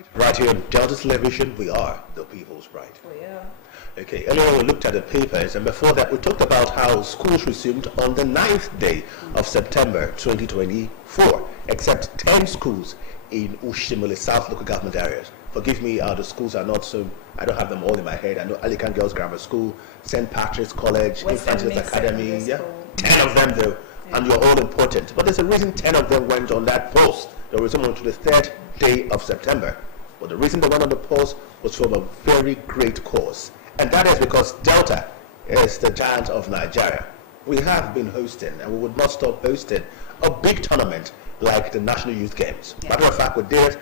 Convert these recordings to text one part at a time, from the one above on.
Right? Right here on Delta Television, we are the people's right. We are. Okay, earlier we looked at the papers, and before that we talked about how schools resumed on the 9th day of September 2024, except 10 schools in Ushimule South local government areas. Forgive me, the schools are not so, I don't have them all in my head. I know Alican Girls Grammar School, St. Patrick's College, Infantil's Academy, yeah, 10 of them though, and you're all important. But there's a reason 10 of them went on that post. They resumed on to the 3rd day of September. But the reason they went on the post was from a very great cause. And that is because Delta is the giant of Nigeria. We have been hosting, and we would not stop hosting, a big tournament like the National Youth Games. Yeah. Matter of fact, we did it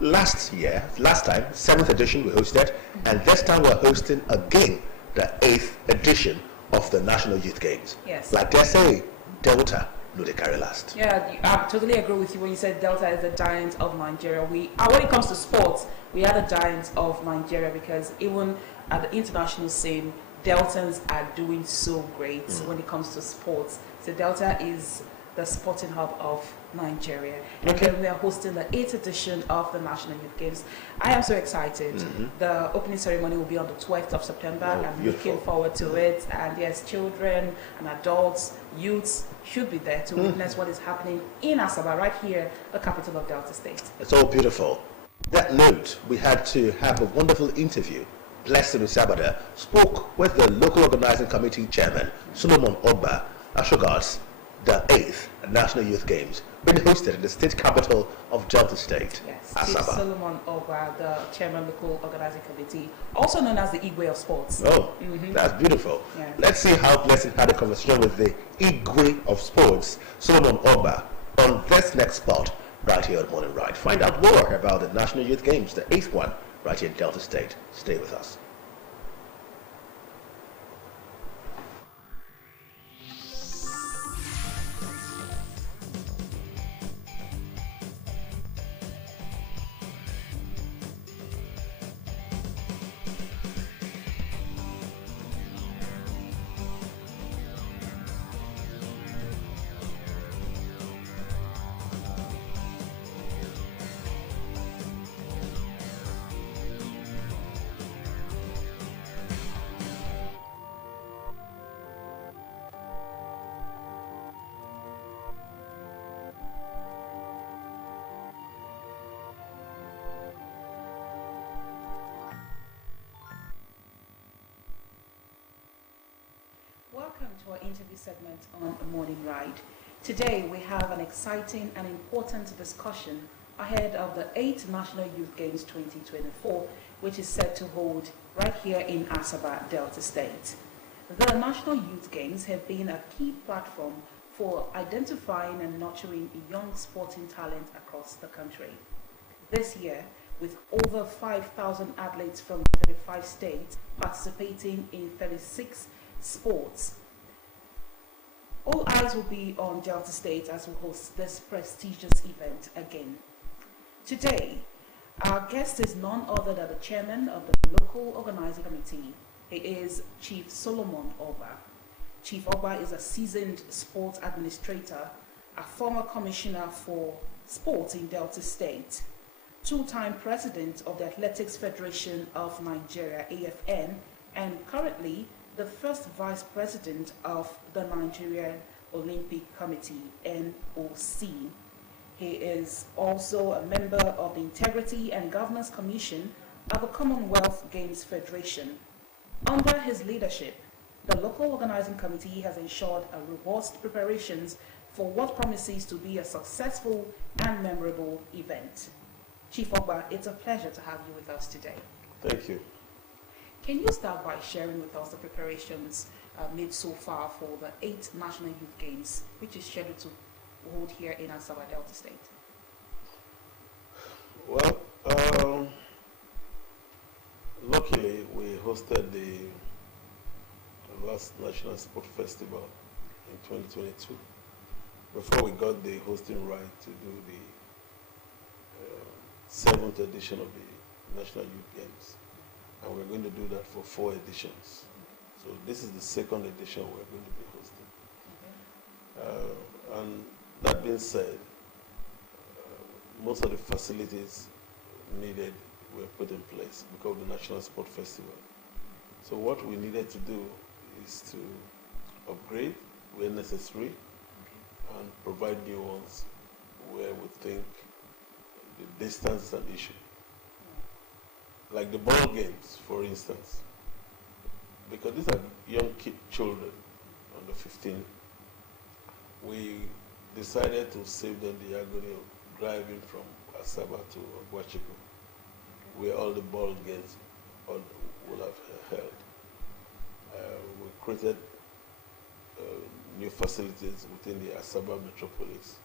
last time, 7th edition we hosted, and this time we're hosting again the 8th edition of the National Youth Games. Yes. Like they say, Delta no they carry last. Yeah, I totally agree with you when you said Delta is the giant of Nigeria. When it comes to sports, we are the giants of Nigeria because even at the international scene, Deltans are doing so great when it comes to sports. So Delta is the sporting hub of Nigeria. And then we are hosting the 8th edition of the National Youth Games. I am so excited. The opening ceremony will be on the 12th of September. I'm looking forward to it. And yes, children and adults, youths should be there to witness what is happening in Asaba, right here, the capital of Delta State. It's all beautiful. That note, we had to have a wonderful interview. Blessing Sabada spoke with the local organizing committee chairman, Solomon Ogba, as regards the 8th National Youth Games being hosted in the state capital of Delta State, yes, Asaba. Solomon Ogba, the chairman local organizing committee, also known as the Igwe of Sports. Oh, that's beautiful. Yeah. Let's see how Blessing had a conversation with the Igwe of Sports, Solomon Ogba, on this next spot right here on Morning Ride. Find out more about the National Youth Games, the 8th one, right here in Delta State. Stay with us. Welcome to our interview segment on The Morning Ride. Today we have an exciting and important discussion ahead of the 8th National Youth Games 2024, which is set to hold right here in Asaba, Delta State. The National Youth Games have been a key platform for identifying and nurturing young sporting talent across the country. This year, with over 5,000 athletes from 35 states participating in 36 sports, all eyes will be on Delta State as we host this prestigious event again. Today, our guest is none other than the chairman of the local organizing committee. He is Chief Solomon Ogba. Chief Ogba is a seasoned sports administrator, a former commissioner for sports in Delta State, two-time president of the Athletics Federation of Nigeria, AFN, and currently the first vice president of the Nigerian Olympic Committee, NOC. He is also a member of the Integrity and Governance Commission of the Commonwealth Games Federation. Under his leadership, the local organizing committee has ensured a robust preparations for what promises to be a successful and memorable event. Chief Ogba, it's a pleasure to have you with us today. Thank you. Can you start by sharing with us the preparations made so far for the 8th National Youth Games, which is scheduled to hold here in Asaba, Delta State? Well, luckily we hosted the last National Sport Festival in 2022 before we got the hosting right to do the 7th edition of the National Youth Games. And we're going to do that for 4 editions. So this is the 2nd edition we're going to be hosting. And that being said, most of the facilities needed were put in place because of the National Sport Festival. So what we needed to do is to upgrade where necessary and provide new ones where we think the distance is an issue. Like the ball games, for instance, because these are young children under 15, we decided to save them the agony of driving from Asaba to Ogwachiko, where all the ball games will have held. We created new facilities within the Asaba metropolis.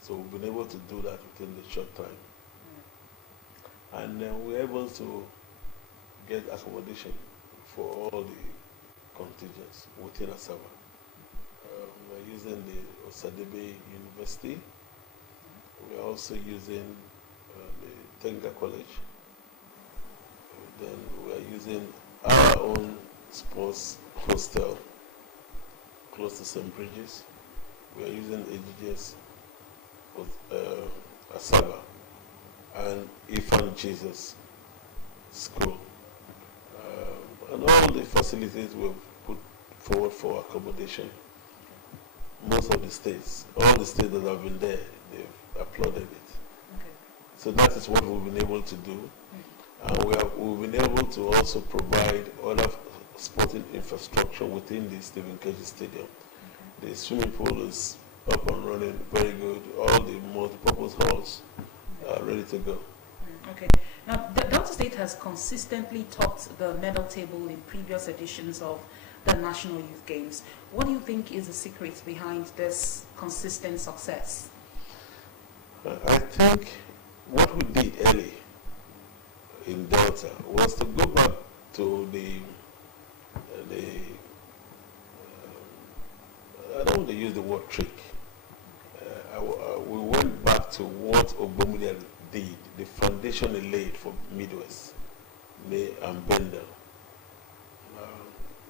So we've been able to do that within the short time. And we're able to get accommodation for all the contingents within Asaba. We're using the Osadebe University. We're also using the Tenga College. Then we're using our own sports hostel close to St. Bridges. We're using AGGS with Asaba and Ifan Jesus School. And all the facilities we've put forward for accommodation. Most of the states, all the states that have been there, they've applauded it. Okay. So that is what we've been able to do. And we've been able to also provide other sporting infrastructure within the Stephen Keshi Stadium. The swimming pool is up and running, very good. All the multi-purpose halls are ready to go. Okay. Now, the Delta State has consistently topped the medal table in previous editions of the National Youth Games. What do you think is the secret behind this consistent success? I think what we did early in Delta was to go back to I don't want to use the word trick. We went back to what Ogbomile did, the foundation he laid for Midwest, May and Bendel.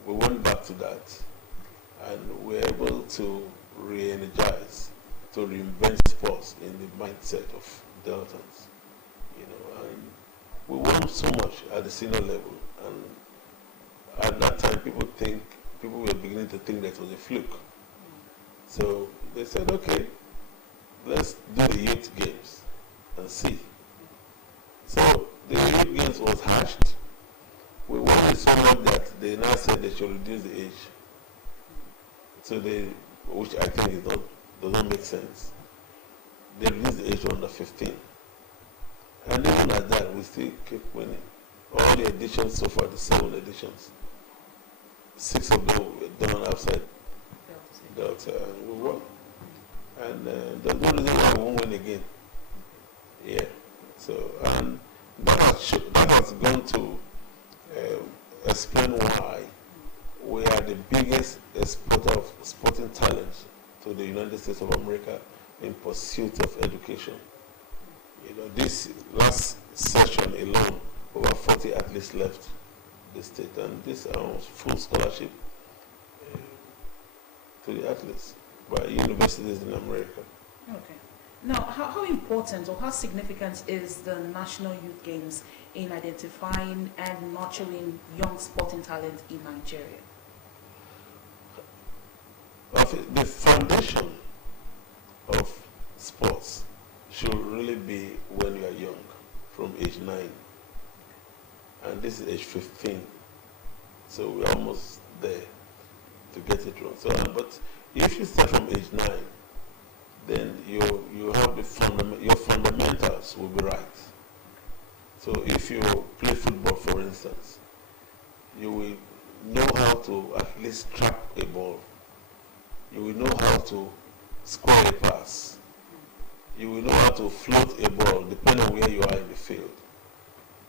We went back to that and we were able to re-energize, to reinvent sports in the mindset of Deltans. And we won so much at the senior level, and at that time people were beginning to think that it was a fluke. So they said, okay, let's do the youth games and see. So the youth games was hatched. We won it so much that they now said they should reduce the age. So which I think does not make sense. They reduced the age to under 15. And even at that, we still keep winning. All the editions so far, the 7 editions, 6 of them were done outside Delta, and we won. And there's no reason why we won't win again. Yeah. So, and that has gone to explain why we are the biggest exporter of sporting talent to the United States of America in pursuit of education. This last session alone, over 40 athletes left the state, and this full scholarship to the athletes by universities in America. Okay. Now, how important or how significant is the National Youth Games in identifying and nurturing young sporting talent in Nigeria? The foundation of sports should really be when you are young, from age 9. And this is age 15. So we're almost there to get it wrong. So, but if you start from age 9, then you have your fundamentals will be right. So if you play football, for instance, you will know how to at least trap a ball. You will know how to score a pass. You will know how to float a ball depending on where you are in the field.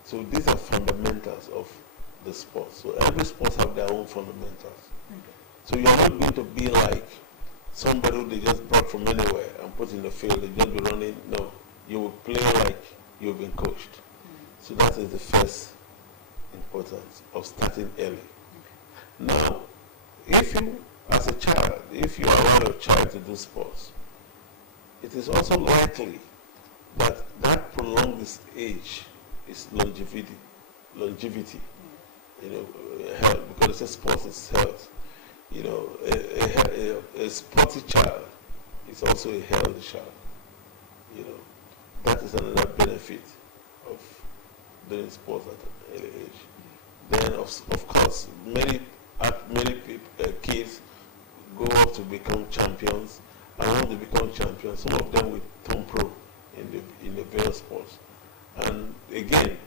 So these are fundamentals of the sport. So every sport have their own fundamentals. So you're not going to be like somebody who they just brought from anywhere and put in the field, they just be running. No, you will play like you've been coached. So that is the first importance of starting early. Now, if you, as a child, if you allow your child to do sports, it is also likely that that prolong this age is longevity. You know, health, because it's a sport, it's health. You know, a sporty child is also a healthy child. You know, that is another benefit of doing sports at an early age. Then, of course, many kids go on to become champions, and when they become champions, some of them will turn pro in the various sports. And again,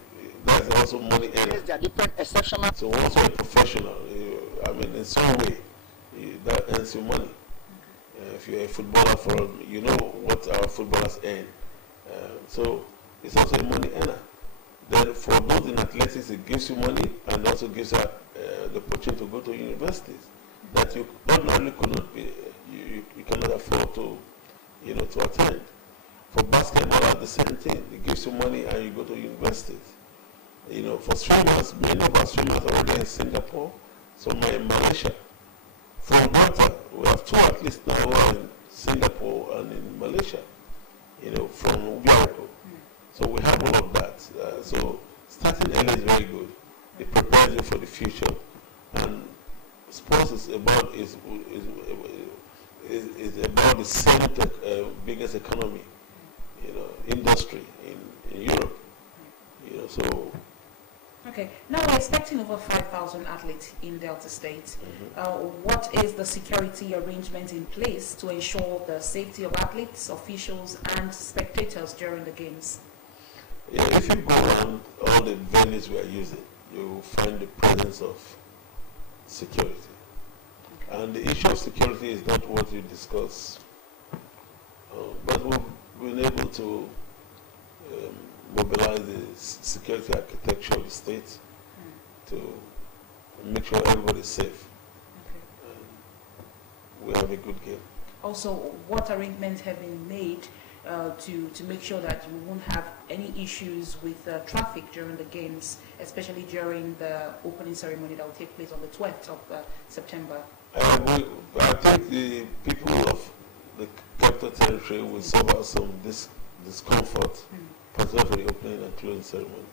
there's also money earned. There are different exceptional. So once you're a professional, I mean, in some way, that earns you money. If you're a footballer, you know what our footballers earn. So it's also a money earner. Then for those in athletics, it gives you money and also gives you the opportunity to go to universities that you ordinarily could not be, you cannot afford to, to attend. For basketball, the same thing. It gives you money and you go to universities. For swimmers, many of our swimmers are already in Singapore, some are in Malaysia. From Delta, we have 2 at least now who are in Singapore and in Malaysia, from Viaco. So we have all of that. So starting early is very good. It prepares you for the future. And sports is about the second biggest economy, industry in Europe. So. Okay, now we're expecting over 5,000 athletes in Delta State. What is the security arrangement in place to ensure the safety of athletes, officials, and spectators during the games? Yeah, if you go around all the venues we are using, you will find the presence of security. Okay. And the issue of security is not what you discuss, but we've been able to mobilize the security architecture of the state to make sure everybody is safe. Okay. And we have a good game. Also, what arrangements have been made to make sure that we won't have any issues with traffic during the games, especially during the opening ceremony that will take place on the 12th of September? I think the people of the Capital Territory will suffer some discomfort, particularly for the opening and closing ceremony,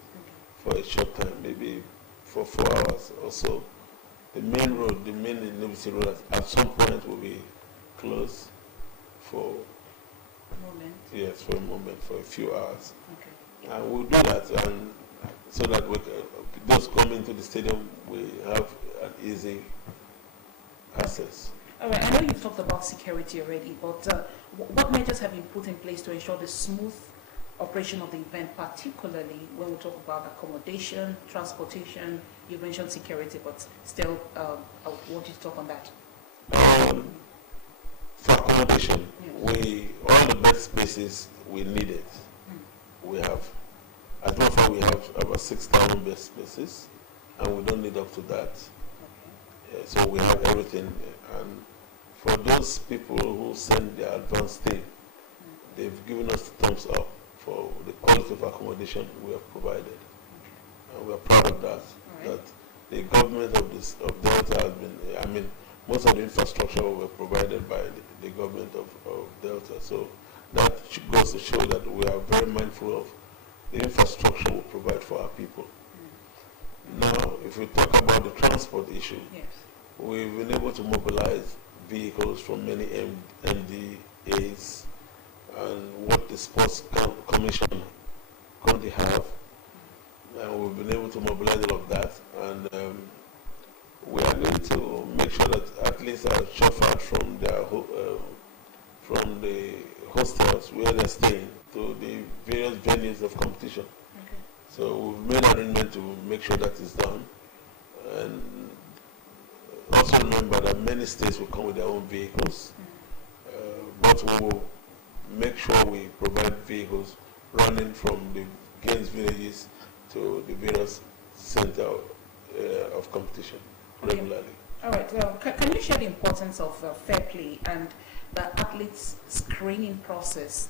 for a short time, maybe for 4 hours or so. The main road, the main Nubisi Road, at some point will be closed for Yes, for a moment, for a few hours. Okay. And we'll do that, and so that those coming to the stadium will have an easy access. All right, I know you've talked about security already, but what measures have been put in place to ensure the smooth operation of the event, particularly when we talk about accommodation, transportation? You mentioned security, but still, I want you to talk on that. For accommodation, all the best spaces we needed. We have, as a matter of fact, we have about 6,000 best spaces, and we don't need up to that. Okay. So we have everything. And for those people who send their advance thing, they've given us the thumbs up for the quality of accommodation we have provided. And we are proud of that. Right. That the government of Delta has been, most of the infrastructure were provided by the government of Delta. So that goes to show that we are very mindful of the infrastructure we provide for our people. Now, if we talk about the transport issue, we've been able to mobilize vehicles from many MDAs and what the Sports Commission currently have. And we've been able to mobilize all of that. And we are going to make sure that athletes are chauffeured from the hostels where they're staying to the various venues of competition. Okay. So we've made an arrangement to make sure that is done. And also remember that many states will come with their own vehicles, but we will make sure we provide vehicles running from the games villages to the various center of competition. Regularly. All right. Well, can you share the importance of fair play and the athletes' screening process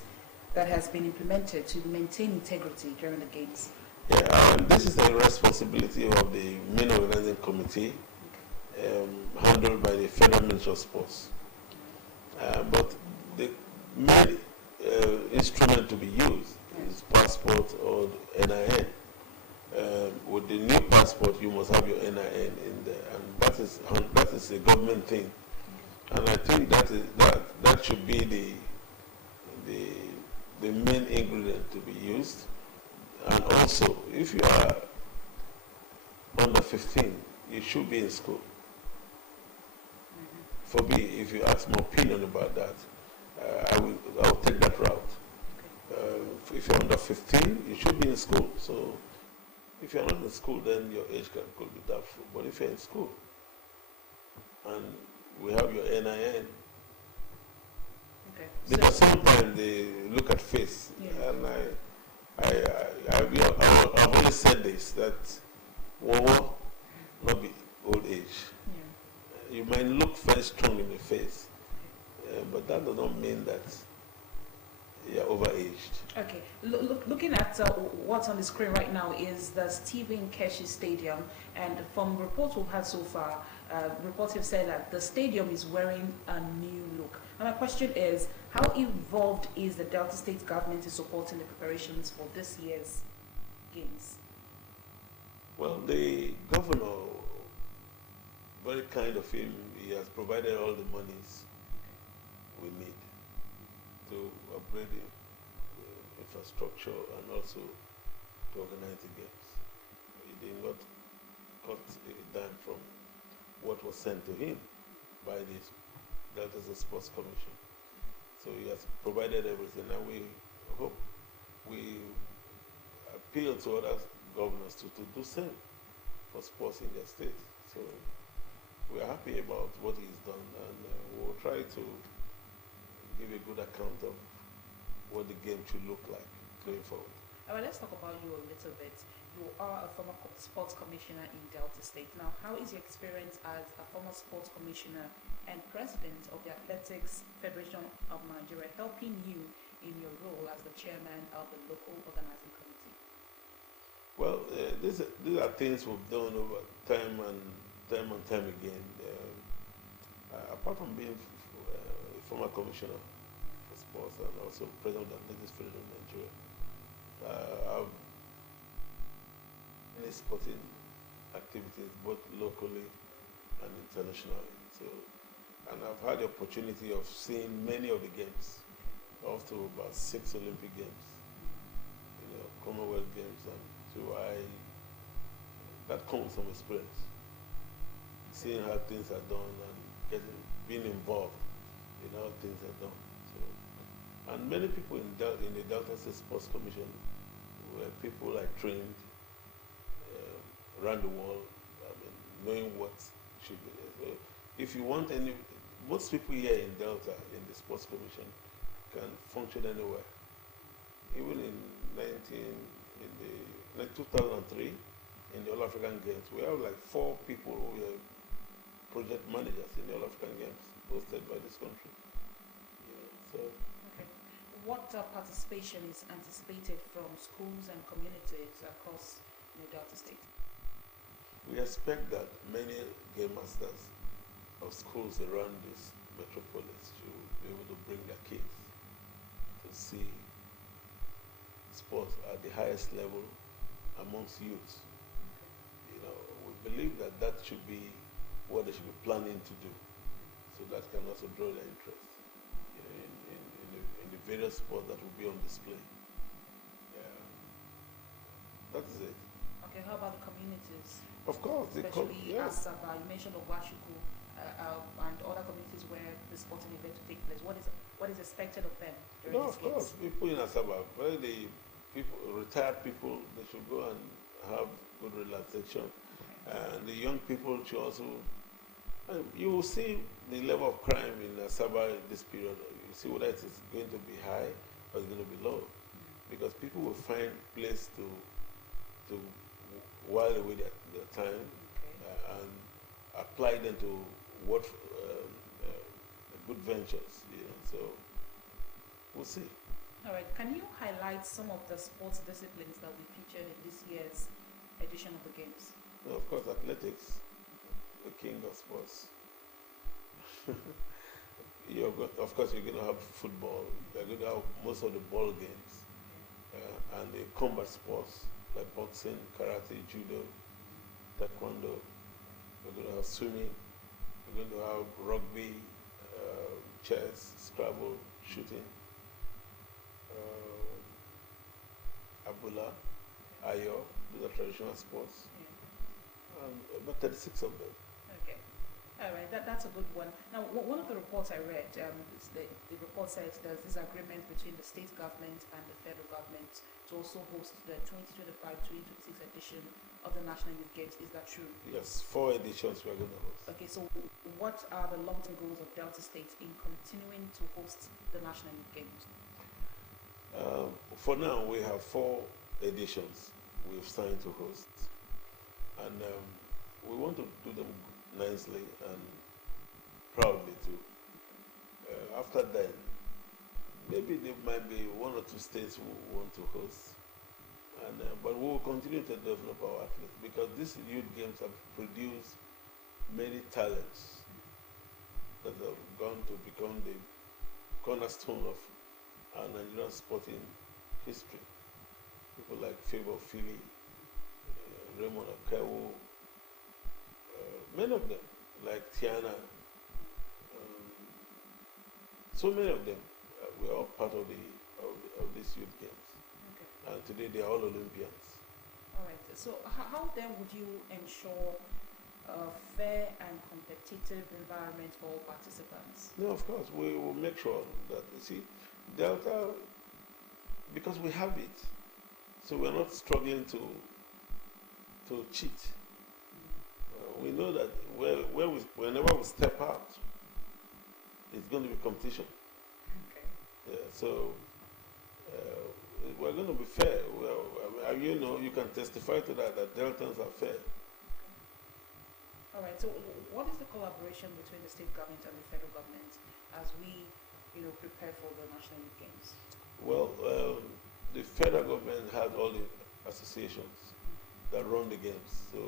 that has been implemented to maintain integrity during the games? Yeah, this is the responsibility of the main organizing committee, handled by the Federal Ministry of Sports. But the main instrument to be used is passport or NIN. With the new passport, you must have your NIN in there, and that is a government thing. And I think that should be the main ingredient to be used. And also, if you are under 15, you should be in school. For me, if you ask my opinion about that, I will take that route. If you're under 15, you should be in school. So if you're not in school, then your age could be doubtful. But if you're in school and we have your NIN, Okay. because sometimes they look at face, Yeah. and I've always said this, that war not be old age. Yeah. You might look very strong in the face, but that does not mean that you're overaged. Okay. Looking at what's on the screen right now is the Stephen Keshi Stadium, and from reports we've had so far, reports have said that the stadium is wearing a new look. And my question is, how involved is the Delta State government in supporting the preparations for this year's games? Well, the governor, very kind of him, he has provided all the monies we need to upgrade the infrastructure and also to organize the games. He did not cut a dime from what was sent to him by the Delta State Sports Commission. So he has provided everything, and we appeal to other governors to do same for sports in their state. So we are happy about what he's done, and we'll try to give a good account of what the game should look like going forward. Let's talk about you a little bit. You are a former sports commissioner in Delta State. Now, how is your experience as a former sports commissioner and president of the Athletics Federation of Nigeria helping you in your role as the chairman of the local organizing committee? Well, these are things we've done over time and time again. Apart from being a former commissioner for sports and also president of the Athletics Federation of Nigeria, I've many sporting activities both locally and internationally. So, and I've had the opportunity of seeing many of the games, up to about 6 Olympic Games, Commonwealth Games, and so that comes from experience, seeing how things are done and being involved in how things are done. So, and many people in the Delta State Sports Commission were people I trained around the world, knowing what should be there. So if you want most people here in Delta, in the Sports Commission, can function anywhere. Even in 2003, in the All African Games, we have like 4 people who were project managers in the All African Games hosted by this country. So. Okay. What participation is anticipated from schools and communities across Delta State? We expect that many game masters of schools around this metropolis should be able to bring their kids to see sports at the highest level amongst youths. We believe that should be what they should be planning to do, so that can also draw their interest in the various sports that will be on display. That is it. Okay, how about the communities? Of course, especially Asaba, you mentioned Ogwashuku, and other communities where the sporting event will take place. What is expected of them during of these games? course, people in Asaba, retired people, they should go and have good relaxation. And the young people should also, you will see the level of crime in Asaba this period. You see whether it is going to be high or it's going to be low. Because people will find place to while away their time, and apply them to what good ventures. So we'll see. All right. Can you highlight some of the sports disciplines that will be featured in this year's edition of the Games? Of course, athletics, the king of sports. Of course, you're going to have football. You're going to have most of the ball games. and the combat sports like boxing, karate, judo, taekwondo. We're going to have swimming. We're going to have rugby, chess, Scrabble, shooting, abula, ayo. Those are traditional sports. About 36 of them. Okay. All right, that's a good one. Now, one of the reports I read, the report says there's this agreement between the state government and the federal government to also host the 2025-2026 edition of the National Youth Games. Is that true? Yes, 4 editions we are going to host. Okay, so what are the long-term goals of Delta State in continuing to host the National Youth Games? For now, we have 4 editions we've signed to host. And we want to do them nicely and proudly too. After that, maybe there might be 1 or 2 states who want to host. And, but we will continue to develop our athletes because these youth games have produced many talents that have gone to become the cornerstone of our Nigerian sporting history. People like Favour Philly, Raymond Akewo, many of them, like Tiana, so many of them were all part of these youth games. Okay. And today they are all Olympians. All right. So how then would you ensure a fair and competitive environment for all participants? No, of course, we will make sure that, you see, Delta, because we have it, so we're not struggling to cheat. We know that whenever we step out, it's going to be competition. Okay. Yeah, so we're going to be fair. You know, you can testify to that Deltans are fair. All right. So what is the collaboration between the state government and the federal government as we, prepare for the National Youth Games? Well, the federal government has all the associations that run the games. So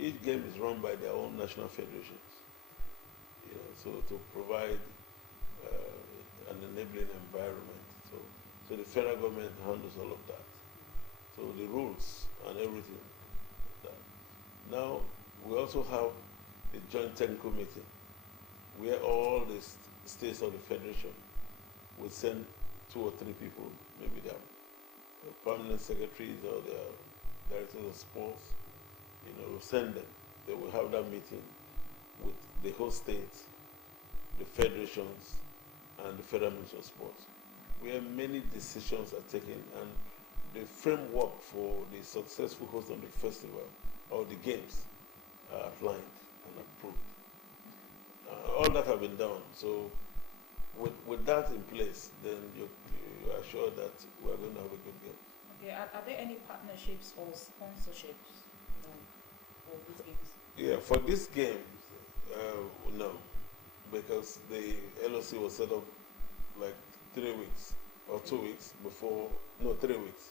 each game is run by their own national federations. So to provide an enabling environment. So the federal government handles all of that. So the rules and everything. Now we also have the joint technical meeting where all the states of the federation will send 2 or 3 people, maybe their permanent secretaries or their directors of sports, send them. They will have that meeting with the whole states, the federations, and the Federal Ministry of Sports, where many decisions are taken and the framework for the successful host of the festival or the games are outlined and approved. All that have been done. So with that in place, then you are sure that we are going to have a good game. Okay. Are there any partnerships or sponsorships for these games? Yeah, for this game, no, because the LOC was set up like 3 weeks or 2 weeks before, 3 weeks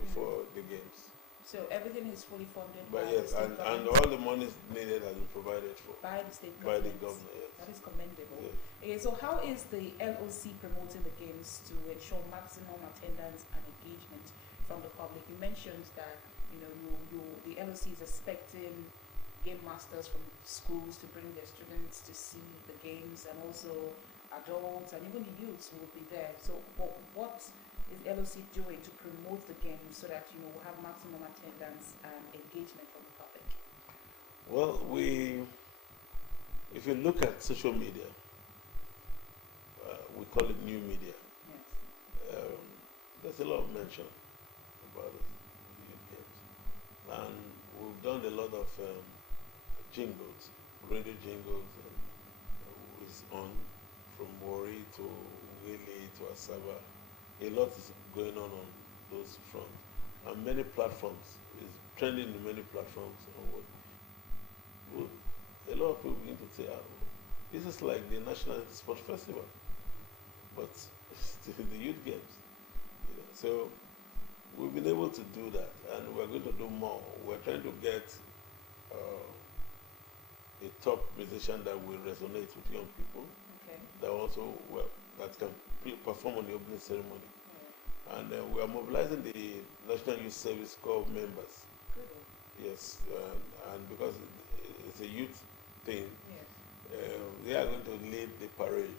before the games. So everything is fully funded But by yes, the state and government? all the money needed has been provided for By the state by government? the government. Yes. That is commendable. Yes. Okay, so how is the LOC promoting the games to ensure maximum attendance and engagement from the public? You mentioned that the LOC is expecting game masters from schools to bring their students to see the games, and also adults and even the youths will be there. So what is LOC doing to promote the games so that we'll have maximum attendance and engagement from the public? Well, if you look at social media, we call it new media. Yes. There's a lot of mention about the youth games, and we've done a lot of jingles, radio jingles, is on from Wari to Wili to Asaba. A lot is going on those fronts, and many platforms is trending in many platforms. A lot of people begin to say, this is like the National Sports Festival, but it's the youth games. So we've been able to do that, and we're going to do more. We're trying to get a top musician that will resonate with young people, Okay. that also that can perform on the opening ceremony. And we are mobilizing the National Youth Service Corps members. Good. Yes, and because it's a youth thing, Yes. they are going to lead the parade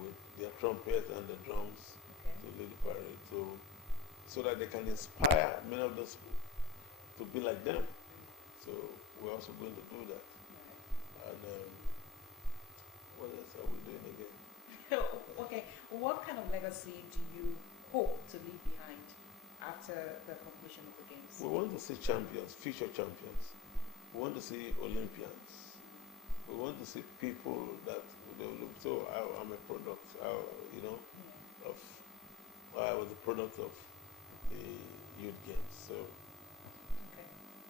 with their trumpets and the drums Okay. to lead the parade, so that they can inspire many of those to be like them. So we're also going to do that. And what else are we doing again? Okay. What kind of legacy do you hope to leave behind after the completion of the games? We want to see champions, future champions. We want to see Olympians. We want to see people that they will look. So I'm a product, you know, Yeah. of I was a product of the youth games. So Okay.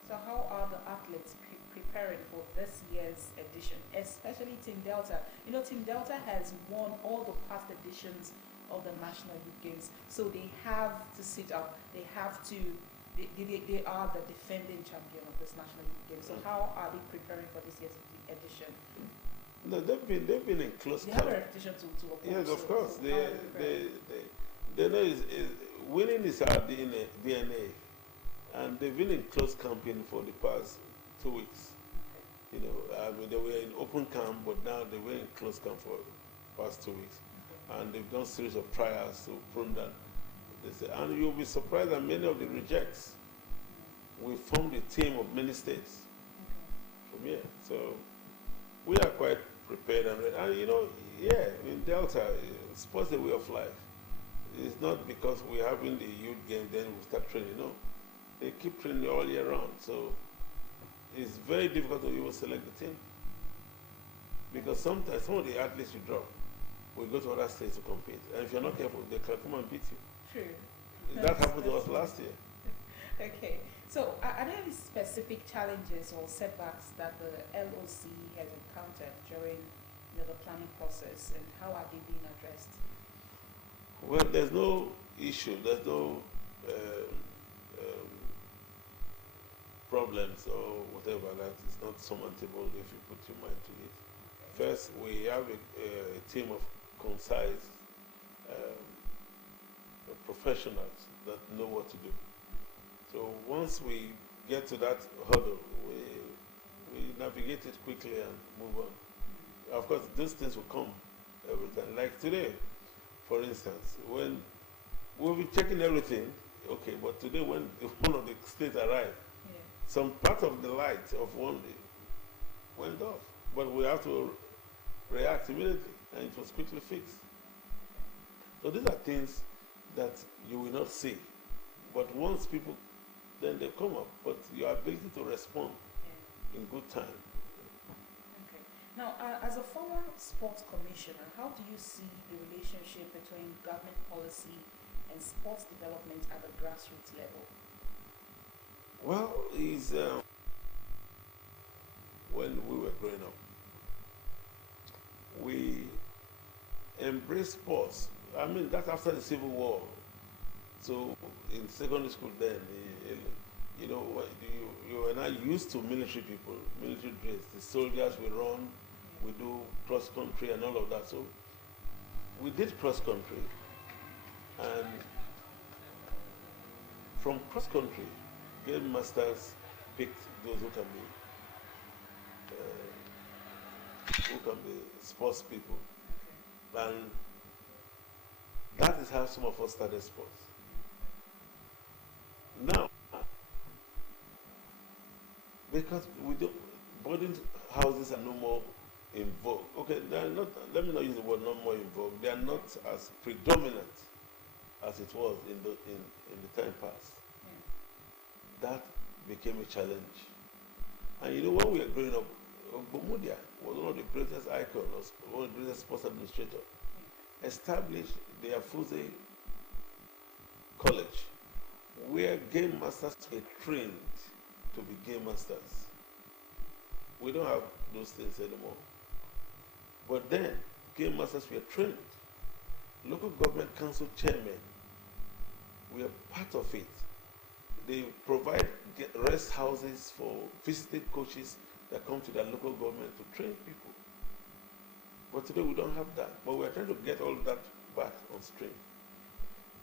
So how are the athletes preparing for this year's edition, especially Team Delta? You know, Team Delta has won all the past editions of the National Youth Games, so they have to sit up. They have to. They are the defending champion of this National Youth Games. So how are they preparing for this year's edition? no, they've been in close They have a contact. reputation to uphold. Yes, of so- course. so how are they preparing? They know winning is our DNA, and they've been in close campaign for the past 2 weeks. You know, I mean, they were in open camp, but now they were in close camp for the past 2 weeks, and they've done series of trials to prove that. They say, and you'll be surprised that many of the rejects. We formed a team of many states from here, so we are quite prepared and ready. And you know, yeah, in Delta, sports is a way of life. It's not because we're having the youth game, then we start training. No, they keep training all year round. So it's very difficult to even select the team because sometimes some of the athletes you drop will go to other states to compete, and if you're not careful, they can come and beat you. True. That happened to us last year. Okay. So are there any specific challenges or setbacks that the LOC has encountered during the planning process, and how are they being addressed? Well, there's no issue, there's no um, problems or whatever that is not surmountable if you put your mind to it. First, we have a team of concise professionals that know what to do. So once we get to that hurdle, we navigate it quickly and move on. Of course, those things will come every time. Like today, for instance, when we'll be checking everything, okay, but today when one of the states arrived, Yeah. some part of the light of one went off, but we have to react immediately, and it was quickly fixed. So these are things that you will not see, but once people, then they come up, but your ability to respond Yeah. in good time. Okay. Now, as a former sports commissioner, how do you see the relationship between government policy and sports development at the grassroots level? Well, is when we were growing up, we embraced sports. I mean, that's after the Civil War. So in secondary school then, you know, you were not used to military people, military drills. The soldiers will run, we do cross country and all of that. So we did cross country, and from cross country, game masters picked those who can be sports people, and that is how some of us started sports. Now, because we don't, boarding houses are no more in vogue. Okay, they are not. Let me not use the word "not more in vogue." They are not as predominant as it was in the time past. That became a challenge. And you know, when we were growing up, Ogbomudia was one of the greatest icons, one of the greatest sports administrators. Established the Afuze College, where game masters were trained to be game masters. We don't have those things anymore. But then, game masters were trained. Local government council chairmen were part of it. They provide rest houses for visiting coaches that come to their local government to train people. But today we don't have that. But we're trying to get all that back on stream.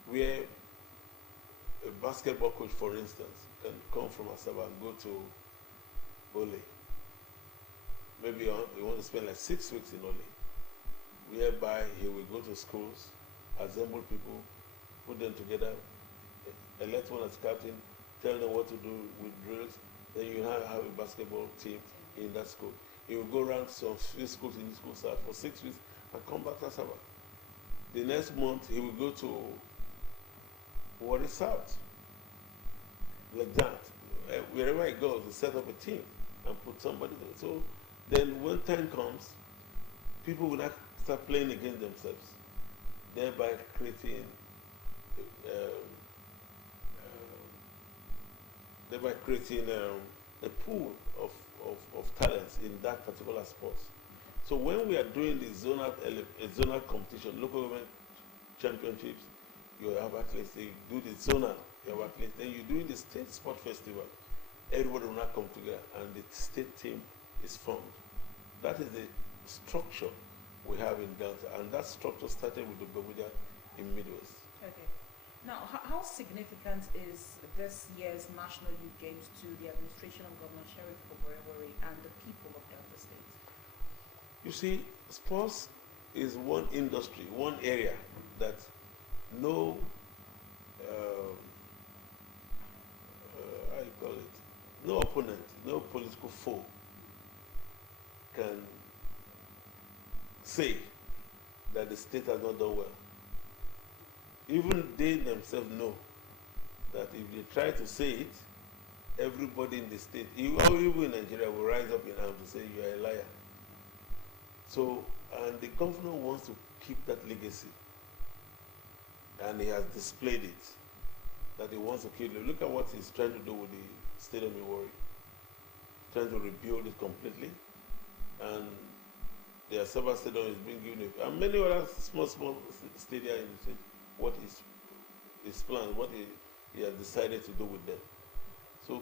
Where a basketball coach, for instance, can come from Asaba and go to Ole. Maybe you want to spend like 6 weeks in Ole, whereby he will go to schools, assemble people, put them together, elect one as captain, tell them what to do with drills. Then you have a basketball team in that school. He will go around some few schools in the school south for 6 weeks and come back to Asaba. The next month he will go to Warri South, like that. Wherever he goes, he set up a team and put somebody there. So then when time comes, people will not start playing against themselves, thereby creating a pool of talents in that particular sport. So when we are doing the zonal competition, local government championships, you have athletes, you do the zonal, you have athletes, then you're doing the state sport festival. Everybody will not come together and the state team is formed. That is the structure we have in Delta, and that structure started with the Bermuda in Midwest. Okay. Now, how significant is this year's National Youth Games to the administration of Governor Sheriff Oborevwori and the people of Delta State? You see, sports is one industry, one area that no, how you call it, no opponent, no political foe can say that the state has not done well. Even they themselves know that if they try to say it, everybody in the state, even in Nigeria, will rise up in arms to say you are a liar. So, and the governor wants to keep that legacy. And he has displayed it, that he wants to keep it. Look at what he's trying to do with the stadium in Warri. Trying to rebuild it completely. And the Asaba Stadium is being given, and many other small stadia in the state. What is his plan, what he has decided to do with them. So